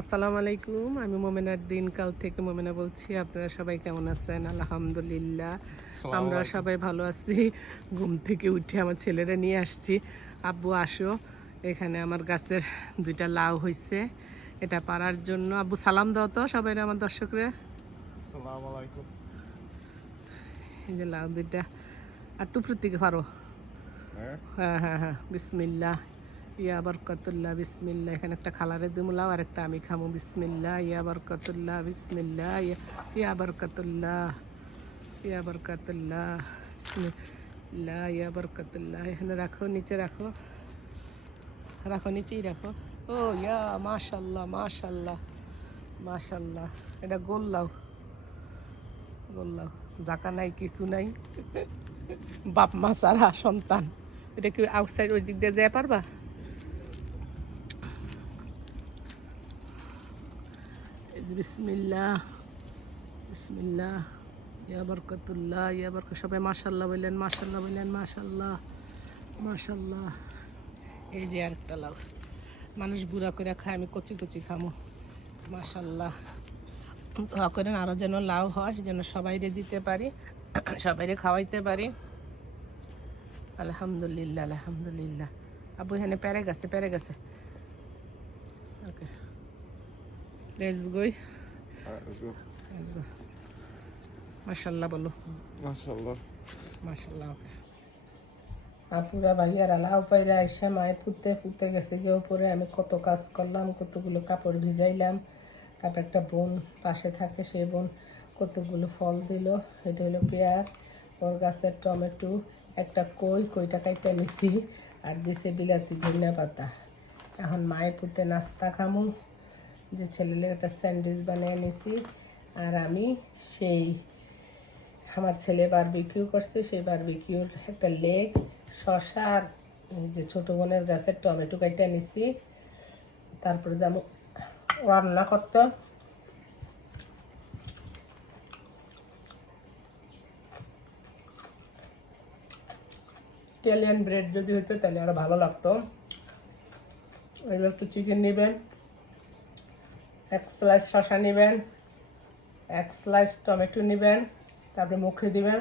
আসসালামু আলাইকুম। আমি মোমেনার দিনকাল থেকে মোমেনা বলছি। আপনারা সবাই কেমন আছেন? আলহামদুলিল্লাহ আমরা সবাই ভালো আছি। ঘুম থেকে উঠে আমার ছেলেরা নিয়ে আসছি। আব্বু আসো, এখানে আমার গাছের 2টা লাউ হয়েছে, এটা পাড়ার জন্য। আব্বু সালাম দাও তো সবাই, আমার দর্শকরা। আসসালামু আলাইকুম। এই যে লাউ 2টা, আর টুকরো থেকে পারো। হ্যাঁ হ্যাঁ হ্যাঁ, বিসমিল্লাহ ইয়া বরকতুল্লাহ বিসমিল্লাহ। এখানে একটা খালারে দিমুলাও আর একটা আমি খামু। বিসমিল্লাহ ইয়া বরকতুল্লাহ বিসমিল্লাহ ইয়া বরকতুল্লাহ ইয়া বরকতুল্লাহ বিসমিল্লাহ ইয়া বরকতুল্লাহ। এখানে রাখো, নিচে রাখো, রাখো, নিচেই রাখো। ও ইয়া মাশাল্লাহ মাশাল্লাহ মাশাল্লাহ। এটা গোল্লাও, গোল্লাও, জাকা নাই, কিছু নাই, বাপ মা সারা সন্তান। এটা কি আউটসাইড ওই দিক দিয়ে যেতে পারবা? বিসমিল্লাহ বিসমিল্লাহ ইয়া বরকতুল্লাহ ইয়া বরকত। সবাই মাশাল্লাহ বললেন, মাশাল্লাহ বললেন, মাশাল্লাহ মাশাল্লাহ। এই যে আরেকটা লাউ, মানুষ বুড়া করে খায়, আমি কচি কচি খামো। মাশাল্লাহ, দোয়া করেন আরও যেন লাউ হয়, যেন সবাইরে দিতে পারি, সবাইরে খাওয়াইতে পারি। আলহামদুলিল্লাহ আলহামদুলিল্লাহ। আবু এখানে পেরে গেছে, পেরে গেছে। ওকে, লেটস গো। মাশাল্লাহ বলো। মাশাআল্লাহ মাশাল্লাহ। আপুরা ভাইয়ারা লাউ পাইরা এসে মায়ে পুঁতে পুঁতে গেছে গিয়ে উপরে। আমি কত কাজ করলাম, কতগুলো কাপড় ভিজাইলাম। তারপর একটা বোন পাশে থাকে, সেই বোন কতগুলো ফল দিল। এটা হলো পেয়ার, ওর গাছের টমেটো, একটা কইটা কাইটা নিছি, আর দিছে বিলাতি ধনিয়া পাতা। এখন মায়ে পুঁতে নাস্তা খামু। যে ছেলেলে একটা স্যান্ডউইচ বানিয়ে নিছি, আর আমি সেই আমার ছেলে বারবিকিউ করছে, সেই বারবিকিউর একটা লেগ, শসা, আর যে ছোটো বোনের গাছের টমেটো কাইটা নিছি। তারপরে যাবো রান্না করতে। ইটালিয়ান ব্রেড যদি হতো তাহলে আরও ভালো লাগতো। এবার একটু চিকেন নেবেন, 1 স্লাইস শসা নেবেন, 1 স্লাইস টমেটো নেবেন, তারপরে মুখে দিবেন।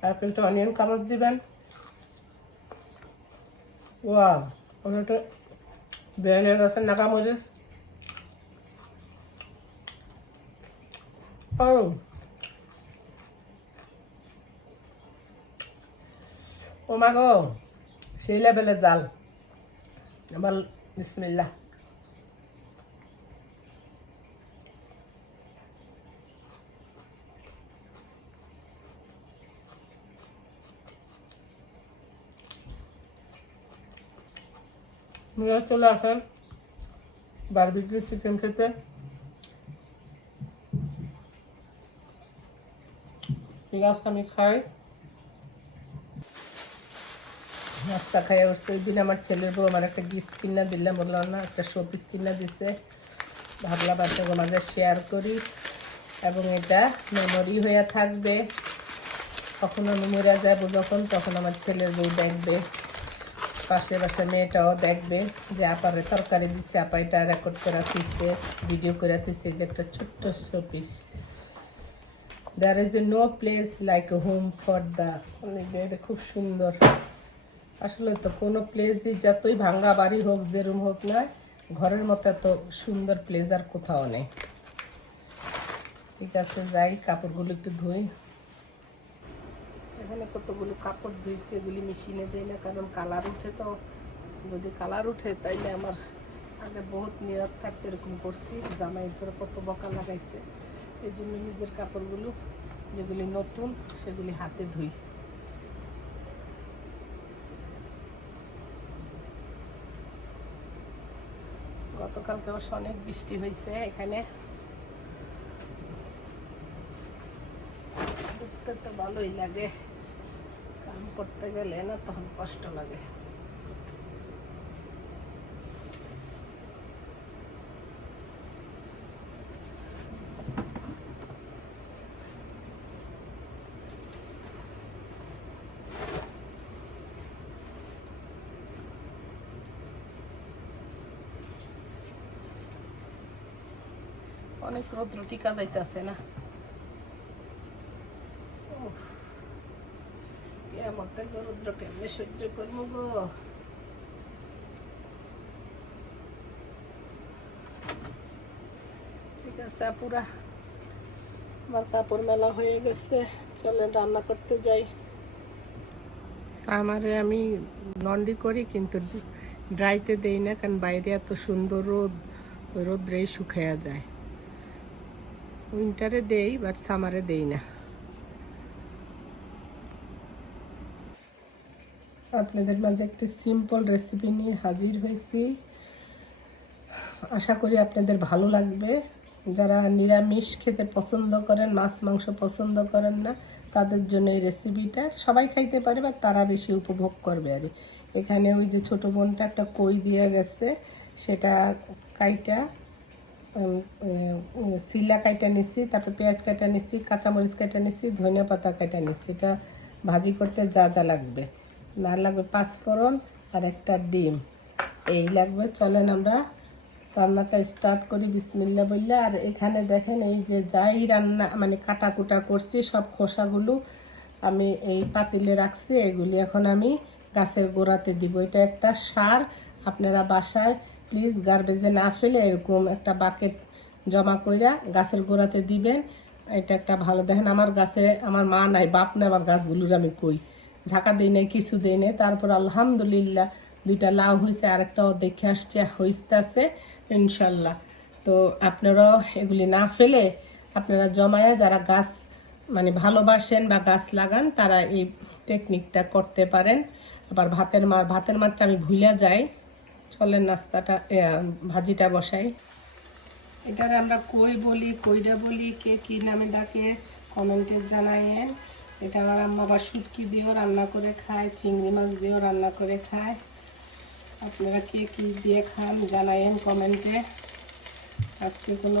তারপরে একটু অনিয়ন কামড় দিবেন। ওয়াও, ওটা একটু বেলে গাছের নাকা মরিচ। ও ও মা গো, সেই লেভেলের জাল আমার। বিসমিল্লাহ। চলে আসেন বারবিকিউ চিকেন খেতে। ঠিক আছে, আমি খাই। নাস্তা খাই উঠছে। ওই দিন আমার ছেলের বউ আমার একটা গিফট কিনা দিলাম, বললাম না, একটা শোপিস কিনা দিছে। ভাবলাম বাচ্চাকে মাঝে শেয়ার করি, এবং এটা মেমোরি হয়ে থাকবে। কখনো মেমোরি যাবো যখন, তখন আমার ছেলের বউ দেখবে, পাশে পাশে মেয়েটাও দেখবে যে আপারে তরকারি দিচ্ছে, আপা এটা রেকর্ড করে দিচ্ছে, ভিডিও করে দিচ্ছে, যে একটা ছোট্ট showpiece. There is no place like a home for the only baby. খুব সুন্দর। আসলে তো কোনো প্লেসই, যতই ভাঙ্গা বাড়ি হোক, যে রুম হোক না, ঘরের মতো এত সুন্দর প্লেস আর কোথাও নেই। ঠিক আছে, যাই কাপড়গুলো একটু ধুই। এখানে কতগুলো কাপড় ধুইছি, এগুলি মেশিনে দিই না, কারণ কালার উঠে। তো যদি কালার উঠে তাইলে আমার আগে বহুত নিয়ত থাকতে এরকম করছি। জামাই করে কত বকা লাগাইছে, এই জন্য নিজের কাপড়গুলো যেগুলি নতুন সেগুলি হাতে ধুই। গতকালকে অবশ্য অনেক বৃষ্টি হয়েছে এখানে, দেখতে তো ভালোই লাগে, কাম করতে গেলে না তখন কষ্ট লাগে। অনেক রৌদ্র টিকা যাইতেছে না। আমাকে রৌদ্র কেমনে সহ্য করবো গো। ঠিক আছে পুরা আমার কাপড় মেলা হয়ে গেছে, চলেন রান্না করতে যাই। আমারে আমি লন্ড্রি করি কিন্তু ড্রাইতে দেই না, কারণ বাইরে এত সুন্দর রোদ, ওই রোদ্রেই শুকায়া যায়। উইন্টারে দেই বাট সামারে দেই না। আপনাদের মাঝে একটি সিম্পল রেসিপি নিয়ে হাজির হয়েছি, আশা করি আপনাদের ভালো লাগবে। যারা নিরামিষ খেতে পছন্দ করেন, মাছ মাংস পছন্দ করেন না, তাদের জন্য এই রেসিপিটা সবাই খাইতে পারে বা তারা বেশি উপভোগ করবে। আর এখানে ওই যে ছোটো বোনটা একটা কই দিয়ে গেছে, সেটা কাইটা সিলা কাইটা নিচ্ছি, তারপরে পেঁয়াজ কাটা নিচ্ছি, কাঁচামরিচ কাটা নিচ্ছি, ধনিয়া পাতা কাটা নিচ্ছি। এটা ভাজি করতে যা যা লাগবে, না লাগবে পাঁচফোড়ন আর একটা ডিম, এই লাগবে। চলেন আমরা রান্নাটা স্টার্ট করি বিসমিল্লাহ বললে। আর এখানে দেখেন এই যে যাই রান্না মানে কাটা কুটা করছি, সব খোসাগুলো আমি এই পাতিলে রাখছি। এগুলি এখন আমি গাছের গোড়াতে দিব। এটা একটা সার, আপনারা বাসায় প্লিজ গার্বেজে না ফেলে এরকম একটা বাকেট জমা কইরা গাছের গোড়াতে দিবেন। এটা একটা ভালো, দেখেন আমার গাছে আমার মা নাই বাপ নাই, আমার গাছগুলোর আমি কই ঝাঁকা দিই নাই, কিছু দিই নাই। তারপর আলহামদুলিল্লাহ দুইটা লাউ হয়েছে, আরেকটাও দেখে আসছে হইতেছে ইনশাল্লাহ। তো আপনারাও এগুলি না ফেলে আপনারা জমায়ে যারা গাছ মানে ভালোবাসেন বা গাছ লাগান, তারা এই টেকনিকটা করতে পারেন। আবার ভাতের মারটা আমি ভুলে যাই। চলেন নাস্তাটা ভাজিটা বসাই। এটার আমরা কই বলি, কইডা বলি, কে কী নামে ডাকে কমেন্টে জানায়েন। এটা আমার আম্মা আবার শুটকি দিয়েও রান্না করে খায়, চিংড়ি মাছ দিয়েও রান্না করে খায়। আপনারা কে কী দিয়ে খান জানায়েন কমেন্টে। আজকে কোনো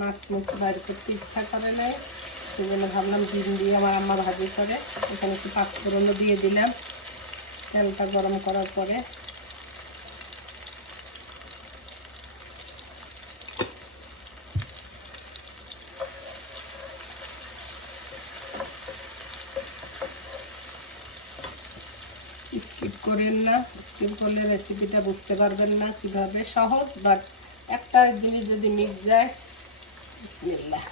মাছ বাইর করতে ইচ্ছা করে নাই, সেই জন্য ভাবলাম ডিম দিয়ে আমার আম্মা ভাজি করে। এখানে একটু পাঁচফোড়নও দিয়ে দিলাম তেলটা গরম করার পরে। স্কিপ করেন না, স্কিপ করলে রেসিপিটা বুঝতে পারবেন না কিভাবে। সহজ, বাট একটা জিনিস যদি মিক্স যায়। বিসমিল্লাহ,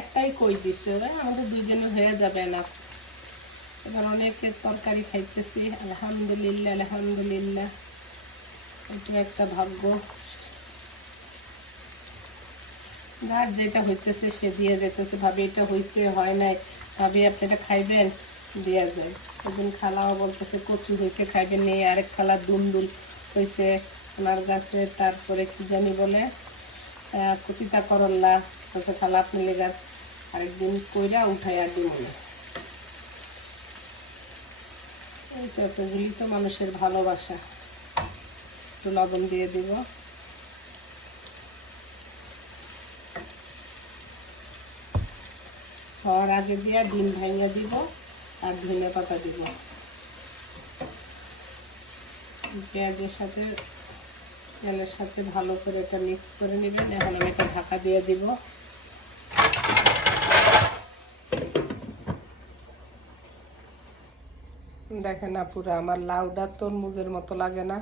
একটাই কই দিচ্ছে, আমাদের দুইজনের হয়ে যাবে না। এবার অনেকের তরকারি খাইতেছি, আলহামদুলিল্লাহ আলহামদুলিল্লাহ। এটা একটা ভাগ্য, যার যেটা হইতেছে সে দিয়ে যেতেছে। ভাবি এটা হয়েছে হয় নাই, ভাবি আপনি এটা খাইবেন, দেওয়া যায়। একদিন খালাও বলতেছে কচু হয়েছে খাইবেন, নিয়ে আরেক খালা দুন্দুল হয়েছে ওনার গাছে, তারপরে কি জানি বলে কতিতা করল্লা হচ্ছে, খালা আপনি গাছ আরেকদিন কইরা উঠাইয়া দিমনে। এই তো এতগুলি তো মানুষের ভালোবাসা। একটু লবণ দিয়ে দিব। খাওয়ার আগে দিয়ে ডিম ভাঙিয়ে দিব আর ধনিয়া পাতা দিব। পেঁয়াজের সাথে তেলের সাথে ভালো করে এটা মিক্স করে নেবেন। এখন আমি এটা ঢাকা দিয়ে দিব। দেখেন আপুরা, আমার লাউটা তরমুজের মতো লাগে না,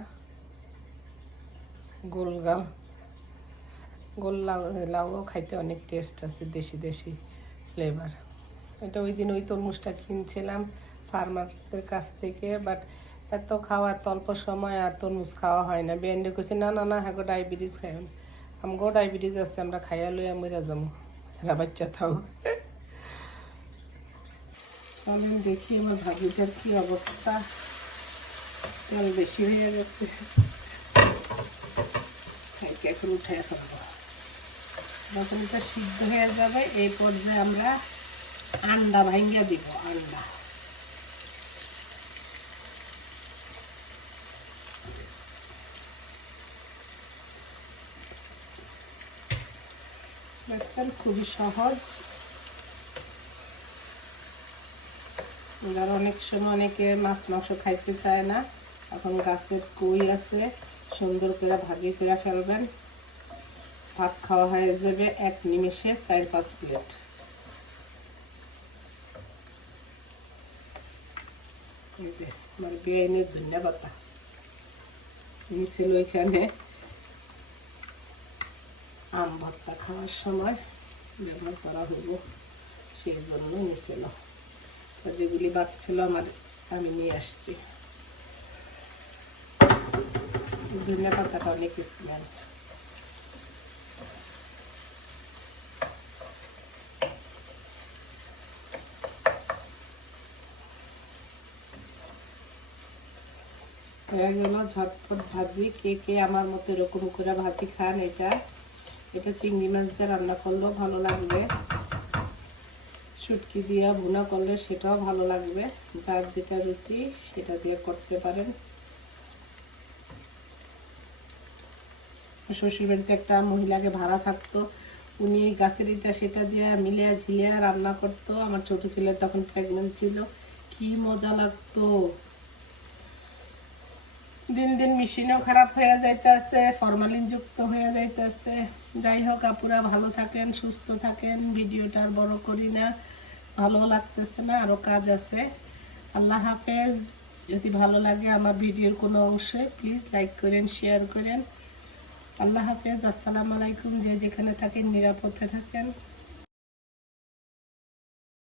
গোল লাউও খাইতে অনেক টেস্ট আছে, দেশি দেশি ফ্লেভার। এটা ওই দিন ওই তরমুজটা কিনছিলাম ফার্মারদের কাছ থেকে, বাট এত খাওয়া এত অল্প সময় আর তরমুজ খাওয়া হয় না। বেন্ডে কইছে না না না, হ্যাঁ ডায়াবেটিস খাই, আমগো ডায়াবেটিস আছে, আমরা খাইয়া লইয়া মরে যাবো, সারা বাচ্চা থাও। চলেন দেখি আমার ভাবিটার কি অবস্থা। তেল বেশি হয়ে গেছে, এখন উঠাইয়া ফেলবো। যখন এটা সিদ্ধ হয়ে যাবে এই পর্যায়ে আমরা আন্ডা ভাঙ্গা দিব। আন্ডা দেখছেন, খুবই সহজ। আর অনেক সময় অনেকে মাছ মাংস খাইতে চায় না, এখন গাছের কই আছে, সুন্দর করে ভাজি করে ফেলবেন, ভাত খাওয়া হয়ে যাবে 1 নিমেষে 4-5 প্লেট। এই যে আমার বেআইনের ধনিয়া পাতা নিয়েছিল এখানে আম ভর্তা খাওয়ার সময় ব্যবহার করা হলো, সেই জন্য নিয়েছিল। যেগুলি বাচ্ছিল আমি নিয়ে আসছি। ধনিয়া পাতাটা অনেক স্মেল। হয়ে গেল ঝটপট ভাজি। কে কে আমার মতো এরকম করে ভাজি খান? এটা চিংড়ি মাছ দিয়ে রান্না করলেও ভালো লাগবে, শুটকি দিয়ে ভুনা করলে সেটাও ভালো লাগবে। যার যেটা রুচি সেটা দিয়ে করতে পারেন। শ্বশুরবাড়িতে একটা মহিলাকে ভাড়া থাকতো, উনি গাছের ইটা সেটা দিয়ে মিলিয়া ঝিলিয়া রান্না করতো। আমার ছোট ছেলে তখন প্রেগনেন্ট ছিল, কি মজা লাগতো। দিন দিন মেশিনও খারাপ হয়ে যাইতেছে, ফরমালিন যুক্ত হয়ে যাইতেছে। যাই হোক, আপুরা ভালো থাকেন, সুস্থ থাকেন। ভিডিওটা আর বড় করি না, ভালো লাগতেছে না, আরো কাজ আছে। আল্লাহ হাফেজ। যদি ভালো লাগে আমার ভিডিওর কোনো অংশে প্লিজ লাইক করেন, শেয়ার করেন। আল্লাহ হাফেজ। আসসালামু আলাইকুম। যে যেখানে থাকেন নিরাপদে থাকেন।